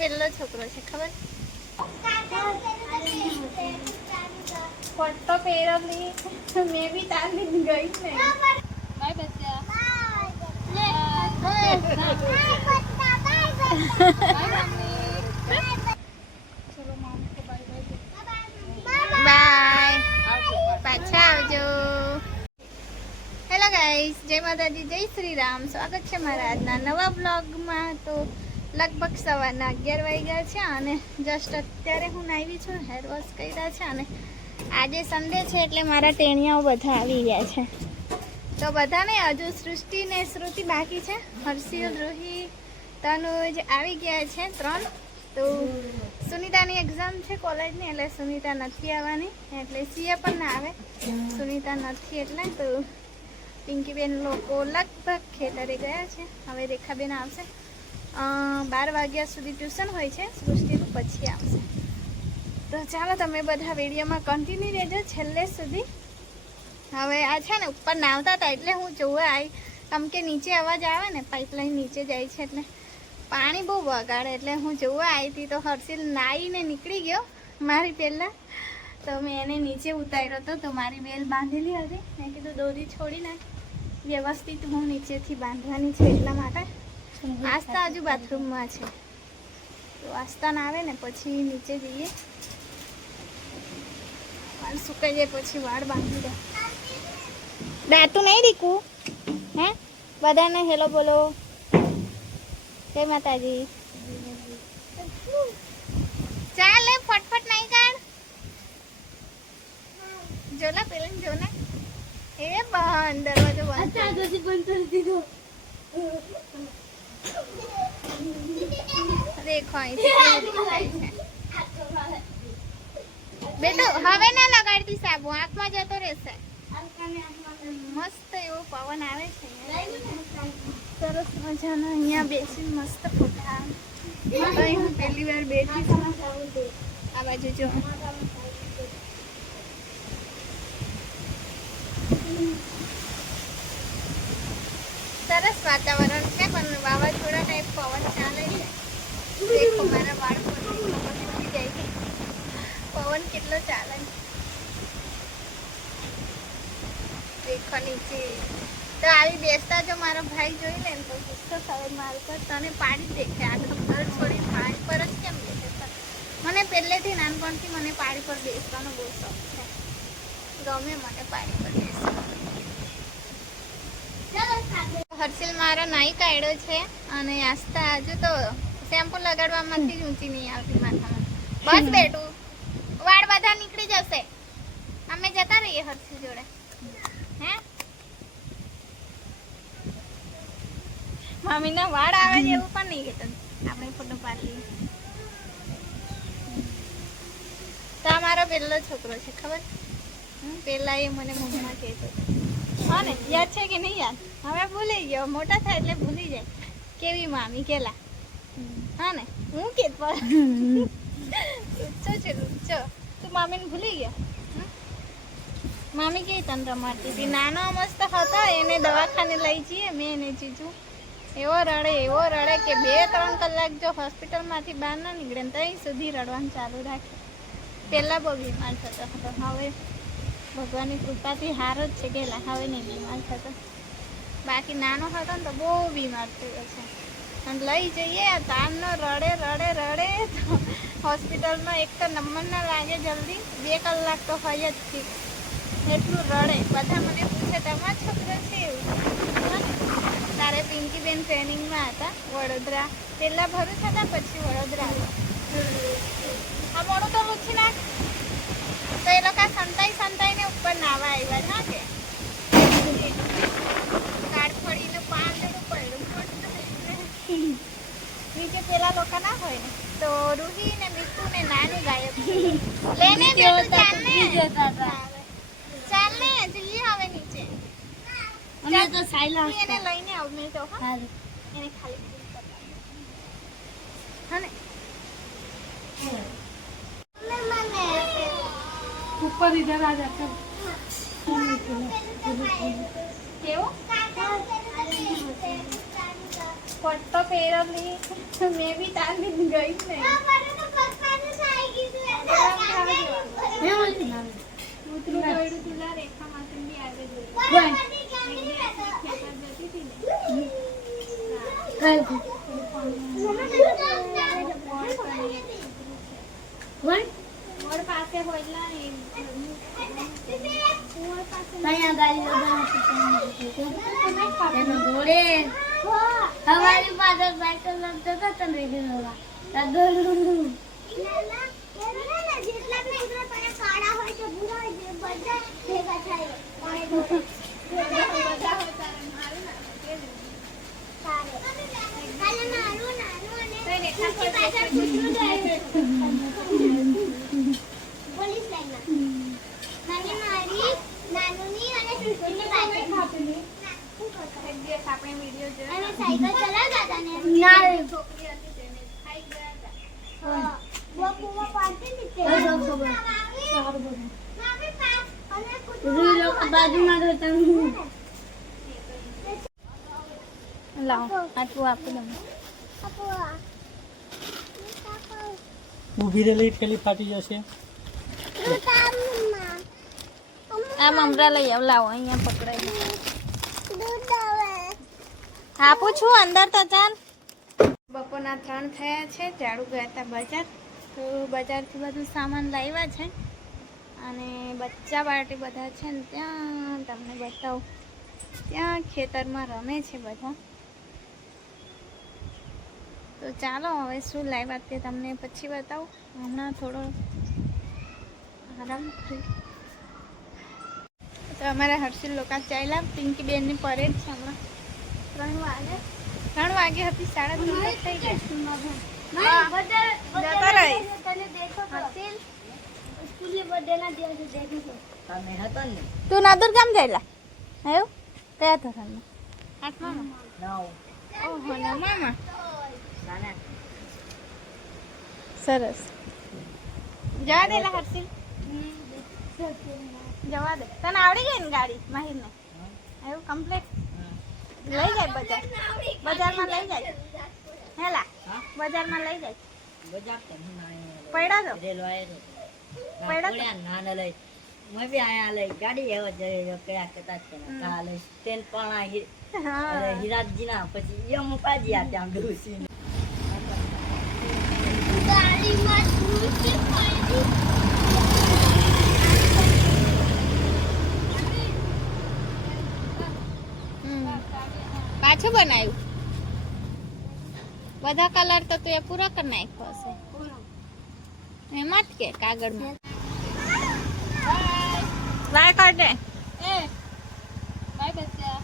પેલો છોકરો છે ખબર પટ્ટો પહેરેલી મેં બી તારી ગઈ નહીં બાય બચ્ચા બાય પાછા આવજો. હેલો ગાઈસ, જય માતાજી, જય શ્રી રામ. સ્વાગત છે મારા આજના નવા બ્લોગમાં. તો લગભગ સવારના 11 વાગ્યા છે અને જસ્ટ અત્યારે હું આવી છું, હેર વોશ કર્યા છે અને આજે સન્ડે છે એટલે મારા ટેણિયાઓ બધા આવી ગયા છે. તો બધાને હજુ સૃષ્ટિ ને શ્રુતિ બાકી છે. હર્ષિલ, રૂહી, તનુજ આવી ગયા છે 3. તો સુનિતાની એક્ઝામ છે કોલેજની એટલે સુનિતા નથી આવવાની, એટલે સીએ પણ ના આવે. સુનિતા નથી એટલે તો પિંકીબેન લોકો લગભગ ખેતરે ગયા છે. હવે રેખાબેન આવશે 12 વાગ્યા સુધી ટ્યુશન હોય છે સૃષ્ટિનું, પછી આવશે. તો ચાલો તમે બધા વિડીયોમાં કન્ટિન્યુ રહેજો છેલ્લે સુધી. હવે આ છે ને ઉપર નાવતા હતા એટલે હું જોવા આવી, કેમ કે નીચે અવાજ આવે ને, પાઇપલાઇન નીચે જાય છે એટલે પાણી બહુ બગાડે, એટલે હું જોવા આવી હતી. તો હર્ષિલ નાહીને નીકળી ગયો મારી પહેલાં, તો મેં એને નીચે ઉતાર્યો હતો. તો મારી બેલ બાંધેલી હતી, મેં કીધું દોરી છોડી નાખ, વ્યવસ્થિત હું નીચેથી બાંધવાની છે એટલા માટે. આસ્થા હજુ બાથરૂમમાં છે, તો આસ્થા ના આવે ને પછી નીચે જઈએ, વાળ સુકાઈ જાય પછી વાળ બાંધી દે. દાતું નહીં દીકું, હે બધાને હેલો બોલો, જય માતાજી. ચાલે ફટફટ નહીં કાઢ, જોલા પેલા જો ને એ બંધ દરવાજો બંધ કરી દીધો. દેખો બેટો હવે ના લગાડતી સાબુ, આંખમાં જતો રહેશે. મસ્ત એવો પવન આવે છે, સરસ મજાનો. અહીંયા બેસીને મસ્ત ફોટા. હું પહેલી વાર બેઠી છું. આ બાજુ જો સરસ વાતાવરણ છે, પણ વાવાઝોડા ટાઈપ પવન ચાલે છે. દેખો મારા વાળ પર જાય છે, પવન કેટલો ચાલે. દેખો નીચે. તો આવી બેસતા જો મારો ભાઈ જોઈ લે ને તો ગુસ્સો થાય મારું પર, તને પાડી દેખે. આખા ઘર છોડીને પાણી પર જ કેમ બેસે? મને પહેલેથી નાનપણથી મને પાણી પર બેસવાનો બહુ શોખ છે, ગમે મને પાણી પર બેસવાનું. હર્ષિલ મારો નાઈ કાઢ્યો છે અને આસ્થા હજુ તો શેમ્પુ લગાડવામાંથી જ ઊંચી નહીં આવતી માથામાં. બસ બેટું, વાળ બધા નીકળી જશે. અમે જતા રહીએ હર્ષિલ જોડે. હે મમ્મીના વાળ આવે છે એવું પણ નહીં કહેતો, આપણે ફોટો પાડી લઈએ. તો આ મારો પહેલો છોકરો છે ખબર, પેલા એ મને મમ્મા કહેતો. હા ને, યાદ છે કે નહીં યાદ? હવે ભૂલી ગયો, મોટા થાય એટલે ભૂલી જાય. કેવી મામી કેલા, હા ને હું કે ઊંચો છે ઊંચો. તું મામીને ભૂલી ગયો? મામી કેવી તને રમાડતી હતી? નાનો મસ્ત હતો, એને દવાખાને લઈ જઈએ મેં એને જીજું. એવો રડે કે 2-3 કલાક જો હોસ્પિટલમાંથી બહાર ના નીકળે ને ત્યાં સુધી રડવાનું ચાલુ રાખે. પહેલાં બહુ બીમાર થતો હતો, હવે ભગવાનની કૃપાથી હારો જ છે ગયેલા, હવે નહીં બીમાર થતો. બાકી નાનો હતો ને તો બહુ બીમાર થયો છે. અને લઈ જઈએ તારનો રડે તો હોસ્પિટલમાં એક તો નંબર ના લાગે જલ્દી, 2 કલાક તો હોય જ ફિક્સ. એટલું રડે. બધા મને પૂછે તમારા છોકરો છે એવું? તારે પિંકીબેન ટ્રેનિંગમાં હતા વડોદરા, પહેલાં ભરૂચ હતા પછી વડોદરા હતા. આ મોડું તો લૂછી નાખ. તો એ લોકો સંતાઈને ઉપર નાવા આવ્યા હા કે કાળફળીનું પાંદડું પડ્યું નીચે પેલા લોકો ના હોય ને, તો રૂહી ને મીઠું ને નાનું ગાયબ લેને ચાલ ને જઈએ હવે નીચે. અમે તો સાયલા એને લઈને આવ મેં તો હા એને ખાલી હા ને ऊपर इधर आ जाता केवो પટ્ટો પહેરેલી મેં બી તારની ગઈ નહીં ઉતરું દોડ્યું તુલા રેખા માસી બી આવે મોર પાસે હોયલા हमारी फादर साइकिल लगता था तो नहीं होगा જેટલા બી કૂતરા પાસે કાળા હોય કે ભૂરા હોય જે બધા ભેગા થાય બધા હોય તારે મારું ના સારે કાલે મારું નાનું અને રેખા પાસે કૂતરું જાય પોલીસ લાઈનમાં નાની મારી નાનુની અને સૃષ્ટિની પાસે ખાપલી આપણે વિડિયો જોયો અને સાયકલ ચલાવતા હતા ને ના છોકરી હતી તેને ખાઈ ગયા હતા હા वो पूरा पार्टी दिखते हैं लोग बाजू में रहता हूं લાવ આટલું આપી દઉં ઊભી રહેલી થેલી ફાટી જશે. આ મમરા લઈ આવ લાવો અહીંયા પકડાઈ આપું છું અંદર તો ચાલ. બપોરના 3 થયા છે. ઝાડુ ગયા હતા બજાર, તો બજારથી બધું સામાન લાવ્યા છે અને બચ્ચા પાર્ટી બધા છે ને ત્યાં તમને બતાવું. ત્યાં ખેતરમાં રમે છે બધા. તો ચાલો હવે શું લાવ્યા તે તમને પછી બતાવું. હમણાં થોડો આરામ થઈ. તો અમારા હર્ષિલ લોકો ચાલ્યા. પિંકી બેનની પરેડ છે હમણાં 3 વાગે હતી. 3:30 થઈ ગયા. તું નાદુર કામ જઈલા આવ્યો કયા ધોરણમાં? 8મા. ઓહો નવમામાં. સરસ. જવા દેલા હર્ષિલ, જવા દે. તને આવડી ગઈ ને ગાડી માહિરને? આવ્યું કમ્પ્લીટ. લઈ જાય બજારમાં લઈ જાય હેલા બજારમાં લઈ જાય. પડ્યા તો પડ્યા નાના લઈ મેં બી આયા લઈ ગાડી એવો જઈ કયા કતા છે કા લઈ તેન પણ હિરાજી ના પછી યમ પાજી આ ત્યાં ડોસી ગાડીમાં સ્કૂટી પાડી પાછું બનાવ્યું. બધા કલર તો તું એ પૂરા કરી નાખ્યો હશે એમાં જ કે કાગળમાં. બાય કાઢે. બાય બચ્ચા.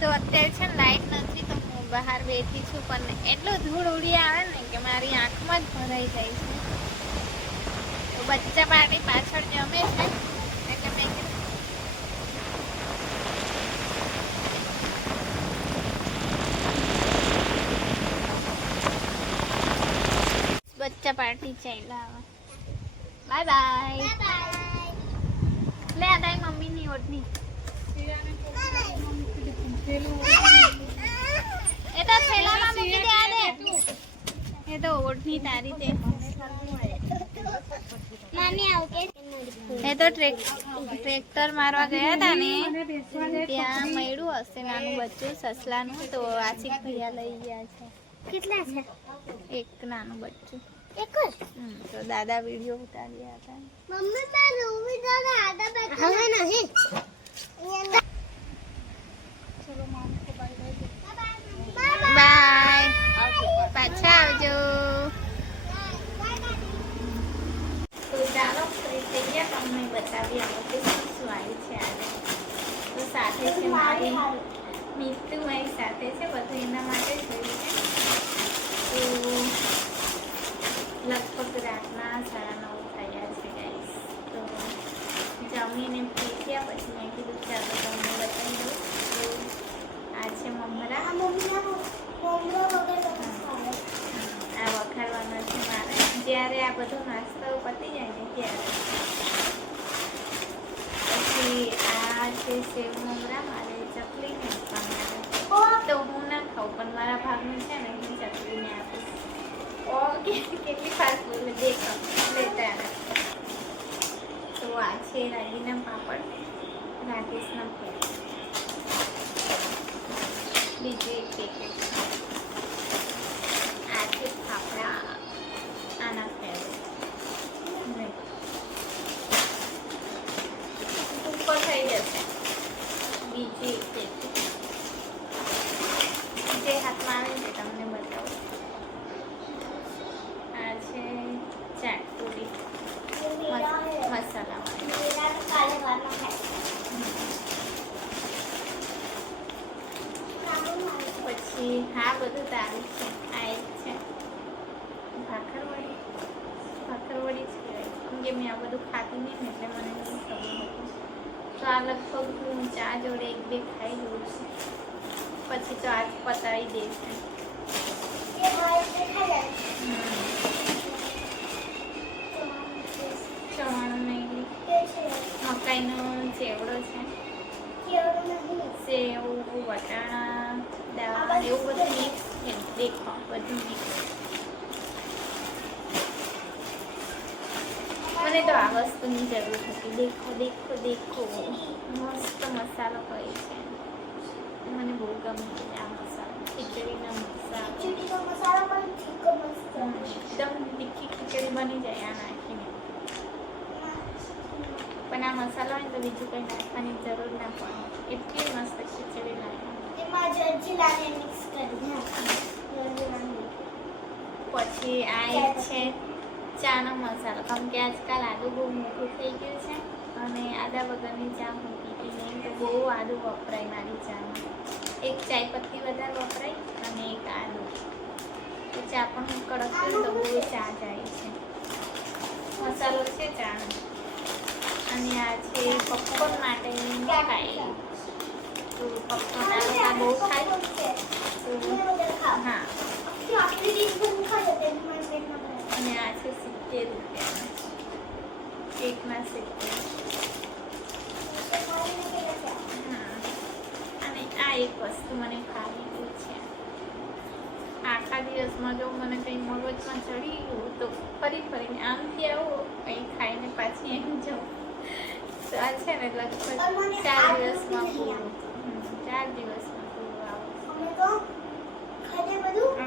તો અત્યારે છે ને લાઈટ નથી તો હું બહાર બેઠી છું, પણ એટલું ધૂળ ઉડી આવે ને કે મારી આંખમાં જ ભરાઈ જાય છે. તો બચ્ચા પાર્ટી પાછળ જમે છે એટલે મેં કીધું બચ્ચા પાર્ટી ચાલ્યા. Bye bye. લે આ તારી મમ્મીની ઓઢણી. એ તો થેલામાં મૂકી દે. આ દે. એ તો ઓઢણી તારી તે નાની આવ કે એ તો ટ્રેક્ટર મારવા ગયા હતા ને ત્યાં મળ્યું હશે નાનું બચ્ચું સસલાનું, તો આશિક ભૈયા લઈ ગયા છે. કેટલા છે? એક નાનું બચ્ચું. એક જ. તો દાદા વિડીયો ઉતાર્યા હતા. મમ્મી મેં રૂમી દાદા આદા બેઠા હવે નહીં. બાય. પાછા આવજો. તો ચાલો ફરી થઈ ગયા. તમને બતાવી આવો કે શું શું આવ્યું છે આજે. તો સાથે છે મારી મીતુ, મારી સાથે છે. બધું એના માટે જ થયું છે. તો લગભગ રાતના 9:30 થયા છે ગાઈસ. તો જમીને ફ્રી થયા પછી મેં કીધું ચાલો તમને બતાવી દઉં. તો આ છે મમરા. આ વખારવાના છે મારે. જ્યારે આ બધો નાસ્તો પતી જાય ને ત્યારે. પછી આ છે સેવ મમરા, મારે ચકલીને આપવાના. તો હું ના ખાઉં પણ મારા ભાગનું છે ને હું ચકલીને આપીશ. ઓકે, કેટલી ફાસ્ટ બોલે દેખો લેતા આવે. તો આ છે રાગીના પાપડ, રાકેશના ફેર. બીજું એક પેકેટ. આ છે ફાફડા, આના ફેર. ઉપર થઈ જશે. બીજું એક પેકેટ જે હાથમાં આવે છે તમને બતાવું. આ છે ચાટ પૂરી મસાલાવાળી. પછી હા બધું તારું છે. આ એક છે ભાખરવડી. ભાખરવડી જ કહેવાય કેમ કે મેં આ બધું ખાતી નહીં ને એટલે મને નહીં ખબર હતી. તો આ લગભગ હું ચા જોડે એક બે ખાઈ લઉં છું. પછી તો આજ પતાવી દેશે. ચવાણું નહીં, મકાઈનો ચેવડો છે, સેવ, વટાણા, દાળ એવું બધું મિક્સ છે. દેખો બધું મિક્સ. મને તો આ વસ્તુની જરૂર હતી. દેખો દેખો દેખો મસ્ત મસાલો હોય છે. મને બહુ ગમે છે આ મસાલો. ખીચડીનો મસાલો એકદમ તીખી ખીચડી બની જાય આ નાખીને. પણ આ મસાલો હોય તો બીજું કંઈ નાખવાની જરૂર ના પડે. એટલી મસ્ત ખીચડી લાગે. પછી આ એક છે ચાનો મસાલો. કેમ કે આજકાલ આદુ બહુ મોટું થઈ ગયું છે અને આદા વગરની ચા હું પીતી નહીં, તો બહુ આદુ વપરાય મારી ચામાં. એક ચાય પત્તી વધારે વપરાય અને એક આદુ. તો ચા પણ હું કડક કરું તો બહુ ચા જાય છે. મસાલો છે ચાનો. અને આ છે પપકોર્ન માટે મકાઈ. તો પપકોર્ન આ લોકો બહુ ખાય તો હા. અને આ છે 70 રૂપિયાનો. એકના 70. હા. અને આ એક વસ્તુ મને ખાવી છે. આખા દિવસમાં જો મને કંઈ મગજમાં ચડી ગયું તો ફરીને આમથી આવું કંઈ ખાઈને પાછી એમ જાઉં. તો આ છે ને લગભગ 4 દિવસમાં પૂરું. 4 દિવસમાં પૂરું આવું.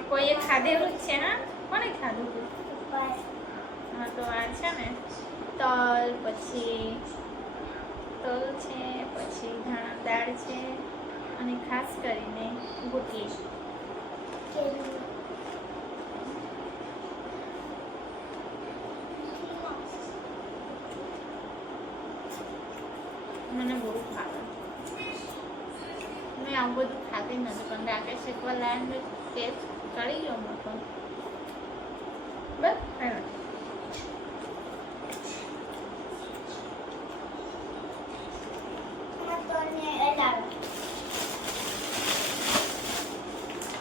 કોઈએ ખાધેલું જ છે. હા, કોને ખાધું હતું? હા, તો આ છે ને તલ, પછી તલ છે, પછી ધાણા દાળ છે અને ખાસ કરીને ગોટલી. મને બહુ ભાવે. મેં આવું બધું ખાતી નથી પણ રાકેશ એકવાર લાવીને ટેસ્ટ કરી ગયો મોટો. બસ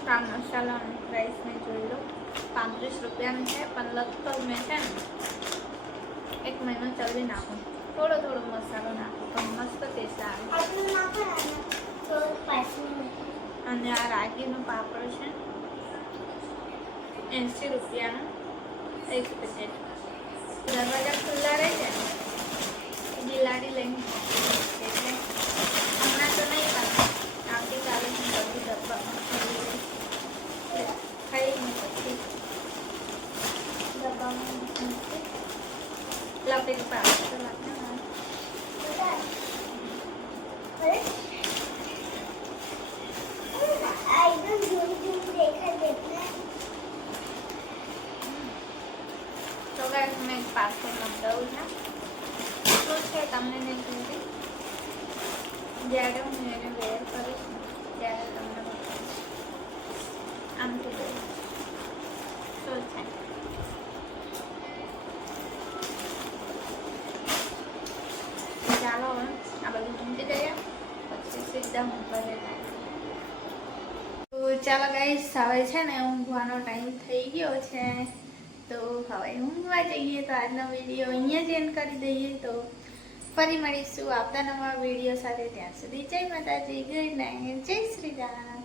આ મસાલા અને પ્રાઇસ મેં જોઈ લો. 35 રૂપિયાનું છે પણ લગભગ મેં છે ને 1 મહિનો ચલવી નાખું. થોડો મસાલો નાખો તો મસ્ત ટેસ્ટ આવે. અને આ રાગીનો પાપડ છે 80 રૂપિયાનો એક પેકેટ. દરવાજા ખુલ્લા રહી જાય બિલાડી લઈને એટલે હમણાં તો નહીં પણ આવતીકાલે હું બધું ડબ્બામાં ખાઈને પછી ડબ્બામાં લપેટી પાડે તો લાગે. તો ગાઈસ મેં પાર્સલ મંગાવ્યું છે. શું છે તમને નહીં કહેતી. જ્યારે હું એને વેર કરીશ ને ત્યારે તમને બતાવીશ. આમથી જોઈ શું છે. ચાલો હવે આ બધું મૂકી દઈએ પછી સીધા મૂકવા જતા. તો ચાલો ગાઈસ હવે છે ને ઊંઘવાનો ટાઈમ થઈ ગયો છે. તો હવે ઊંઘવા જઈએ. તો આજનો વિડીયો અહીંયા જ એન્ડ કરી દઈએ. તો ફરી મળીશું આવતા નવા વિડીયો સાથે. ત્યાં સુધી જય માતાજી, ગુડ નાઇટ, જય શ્રી રામ.